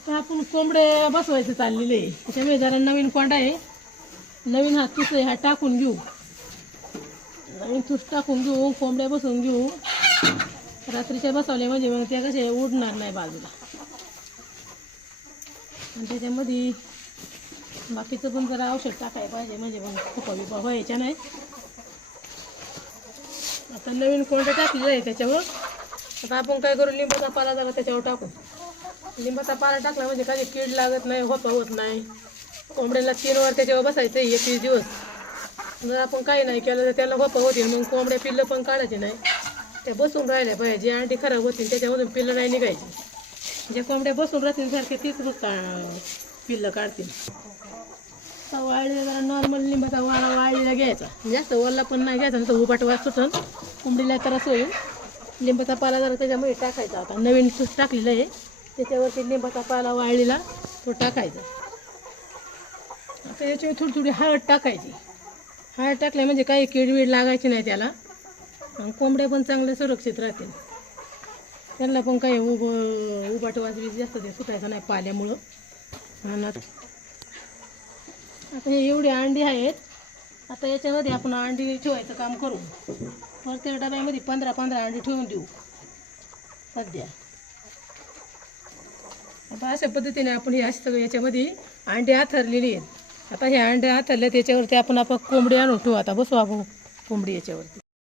आता आपण कोंबडे बसवायचं चाललेले आहे. त्याच्यामुळे जरा नवीन कोंडा आहे. नवीन हा तुस आहे हा टाकून घेऊ. नवीन तुस टाकून घेऊ कोंबड्या बसवून घेऊ. रात्रीच्या बसवल्या म्हणजे मग त्या कसे उडणार नाही बाजूला. आणि त्याच्यामध्ये बाकीचं पण जरा औषध टाकायला पाहिजे म्हणजे मग खोपा बिपा व्हायच्या नाही. आता नवीन कोंड टाकलेलं आहे त्याच्यावर. आता आपण काय करू लिंबाचा पाला झाला त्याच्यावर टाकू. लिंबाचा पाला टाकला म्हणजे काही कीड लागत नाही होपा होत नाही. कोंबड्याला तीन वर त्याच्यावर बसायचं आहे एकवीस दिवस. जर आपण काही नाही केलं तर त्याला होपा होतील मग कोंबड्या पिल्लं पण काढायचे नाही. त्या बसून राहिल्या पाहिजे जे अंडी खराब होतील त्याच्यामधून पिल्लं नाही निघायची. ज्या कोंबड्या बसून राहतील सारखे तीच मग का- पिल्लं काढतील. वाळलेला जरा नॉर्मल लिंबाचा वाळा वाळलेला घ्यायचा. जास्त ओला पण नाही घ्यायचा नाही तर उपाट वास सुटून. कोंबडीला त्रास होईल. लिंबाचा पाला जरा त्याच्यामध्ये टाकायचा. आता नवीन टाकलेलं आहे. त्याच्यावरती लिंबाचा पाला वाळलेला तो टाकायचा. आता याच्यावर थोडी थोडी हळद टाकायची. हळद टाकल्या म्हणजे काही किडवीड लागायची नाही त्याला. आणि कोंबड्या पण चांगल्या सुरक्षित राहतील. त्यांना पण काही उब उबाट वास जास्त ते सुटायचं नाही पाल्यामुळं. आणि आता आता हे एवढी अंडी आहेत. आता याच्यामध्ये आपण अंडी ठेवायचं काम करू. प्रत्येक डब्यामध्ये पंधरा पंधरा अंडी ठेवून देऊ. सध्या. आता अशा पद्धतीने आपण हे अशी सगळं याच्यामध्ये अंडी आथरलेली आहेत. आता हे अंडे आथरले त्याच्यावरती आपण आपण कोंबडी आणून ठेवू. आता बसू आपण कोंबडी याच्यावरती.